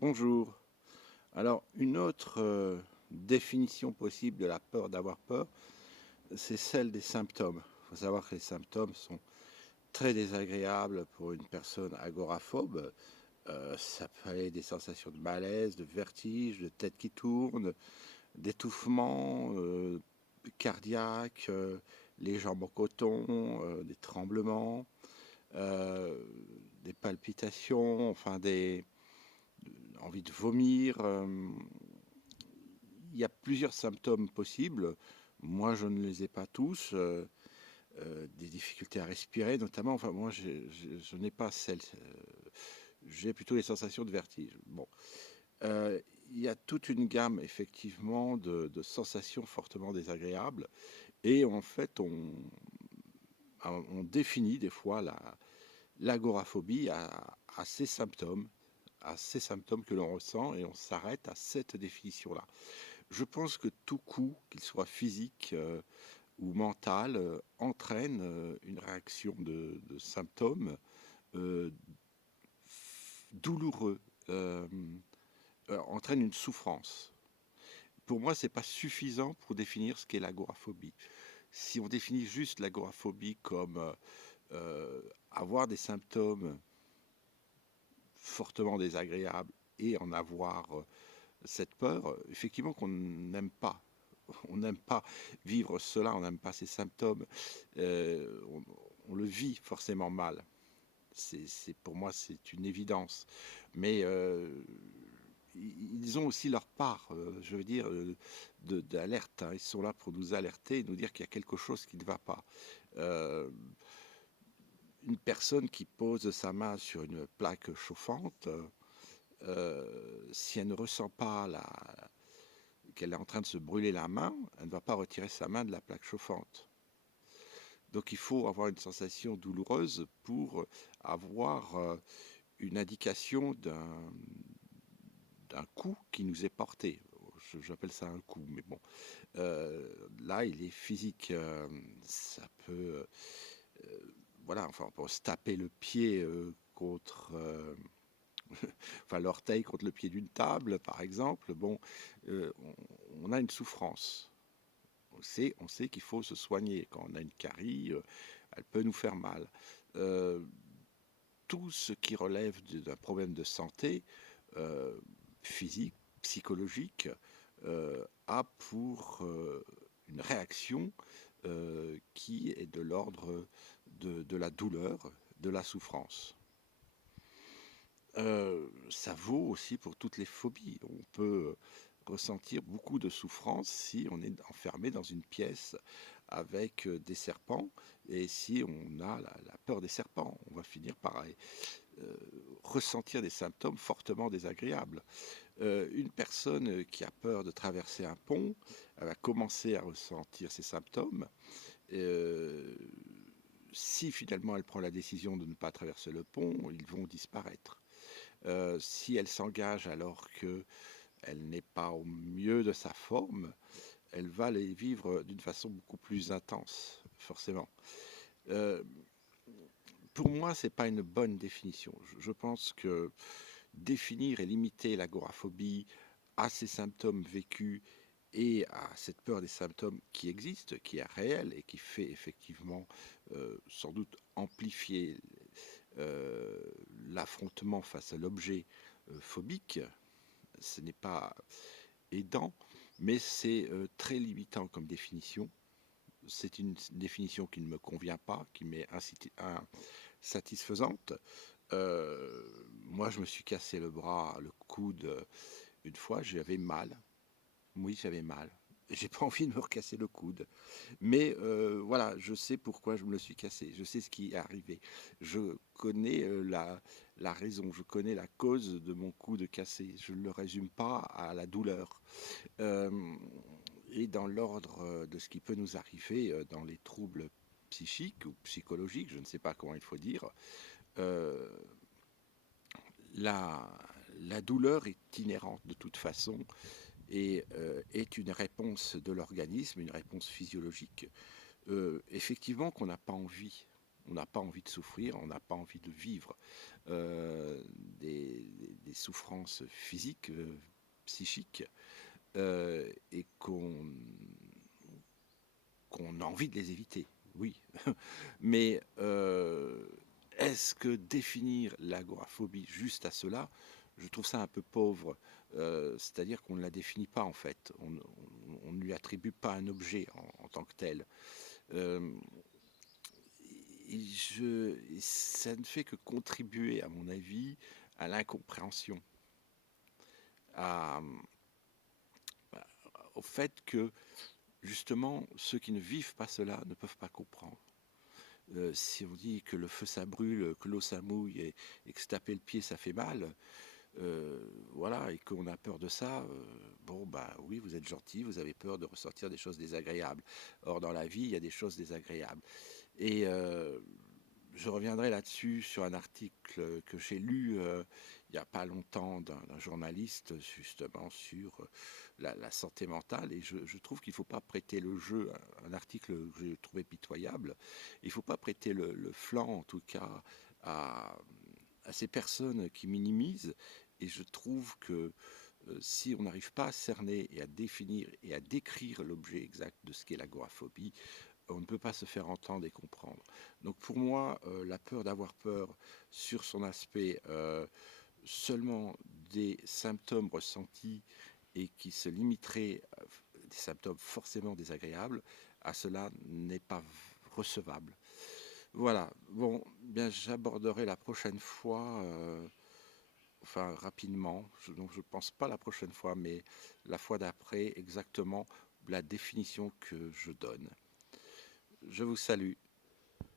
Bonjour. Alors, une autre définition possible de la peur d'avoir peur, c'est celle des symptômes. Il faut savoir que les symptômes sont très désagréables pour une personne agoraphobe. Ça peut aller des sensations de malaise, de vertige, de tête qui tourne, d'étouffement cardiaque, les jambes en coton, des tremblements, euh, des palpitations, enfin des envie de vomir. Il y a plusieurs symptômes possibles. Moi, je ne les ai pas tous. Des difficultés à respirer, notamment. Enfin, moi, je n'ai pas celles. J'ai plutôt les sensations de vertige. Bon. Il y a toute une gamme, effectivement, de sensations fortement désagréables. Et en fait, on définit des fois l'agoraphobie à ces symptômes, que l'on ressent, et on s'arrête à cette définition-là. Je pense que tout coup, qu'il soit physique ou mental, entraîne une réaction de symptômes euh, douloureux, euh, entraîne une souffrance. Pour moi, c'est pas suffisant pour définir ce qu'est l'agoraphobie. Si on définit juste l'agoraphobie comme avoir des symptômes fortement désagréables et en avoir cette peur, effectivement, qu'on n'aime pas. On n'aime pas vivre cela, on n'aime pas ces symptômes. On le vit forcément mal. Pour moi, c'est une évidence. Mais ils ont aussi leur part, je veux dire, d'alerte. Hein. Ils sont là pour nous alerter et nous dire qu'il y a quelque chose qui ne va pas. Euh, une personne qui pose sa main sur une plaque chauffante, si elle ne ressent pas qu'elle est en train de se brûler la main, elle ne va pas retirer sa main de la plaque chauffante. Donc il faut avoir une sensation douloureuse pour avoir une indication d'un coup qui nous est porté. J'appelle ça un coup, mais bon. Là, il est physique. Ça peut... voilà, enfin, on peut se taper le pied contre... enfin, l'orteil contre le pied d'une table, par exemple. Bon, on a une souffrance. On sait qu'il faut se soigner. Quand on a une carie, elle peut nous faire mal. Euh, tout ce qui relève d'un problème de santé, euh, physique, psychologique, a pour une réaction qui est de l'ordre de la douleur, de la souffrance. Ça vaut aussi pour toutes les phobies. On peut ressentir beaucoup de souffrance si on est enfermé dans une pièce avec des serpents et si on a la peur des serpents. On va finir par euh, ressentir des symptômes fortement désagréables. Une personne qui a peur de traverser un pont, elle va commencer à ressentir ces symptômes. Euh, si finalement elle prend la décision de ne pas traverser le pont, ils vont disparaître. Si elle s'engage alors qu'elle n'est pas au mieux de sa forme, elle va les vivre d'une façon beaucoup plus intense, forcément. Euh, pour moi, c'est pas une bonne définition. Je pense que définir et limiter l'agoraphobie à ces symptômes vécus et à cette peur des symptômes qui existe, qui est réelle et qui fait effectivement sans doute amplifier euh, l'affrontement face à l'objet phobique, ce n'est pas aidant, mais c'est très limitant comme définition. C'est une définition qui ne me convient pas, qui m'est insatisfaisante. Moi, je me suis cassé le bras, le coude, une fois, j'avais mal. Oui, j'avais mal. J'ai pas envie de me recasser le coude. Mais voilà, je sais pourquoi je me le suis cassé. Je sais ce qui est arrivé. Je connais la raison. Je connais la cause de mon coude cassé. Je ne le résume pas à la douleur. Euh, et dans l'ordre de ce qui peut nous arriver dans les troubles psychiques ou psychologiques, je ne sais pas comment il faut dire, euh, la, la douleur est inhérente de toute façon et est une réponse de l'organisme, une réponse physiologique, effectivement qu'on n'a pas envie. on n'a pas envie de souffrir, on n'a pas envie de vivre euh, des souffrances physiques, psychiques, et qu'on a envie de les éviter, oui. Mais est-ce que définir l'agoraphobie juste à cela, je trouve ça un peu pauvre. C'est-à-dire qu'on ne la définit pas en fait. On ne lui attribue pas un objet en tant que tel. Euh, Ça ne fait que contribuer, à mon avis, à l'incompréhension, à- au fait que justement ceux qui ne vivent pas cela ne peuvent pas comprendre. Si on dit que le feu ça brûle, que l'eau ça mouille et que se taper le pied ça fait mal, voilà, et qu'on a peur de ça, bon bah oui, vous êtes gentil, vous avez peur de ressortir des choses désagréables. Or dans la vie, il y a des choses désagréables. Et je reviendrai là-dessus sur un article que j'ai lu il n'y a pas longtemps d'un journaliste justement sur la santé mentale. Et je trouve qu'il ne faut pas prêter le jeu, un article que j'ai trouvé pitoyable, il ne faut pas prêter le flanc en tout cas à, à ces personnes qui minimisent. Et je trouve que si on n'arrive pas à cerner et à définir et à décrire l'objet exact de ce qu'est l'agoraphobie, on ne peut pas se faire entendre et comprendre. Donc pour moi, la peur d'avoir peur sur son aspect seulement des symptômes ressentis et qui se limiteraient des symptômes forcément désagréables, à cela n'est pas recevable. Voilà, bon, bien j'aborderai la prochaine fois, enfin rapidement, donc je pense pas la prochaine fois, mais la fois d'après, exactement la définition que je donne. Je vous salue.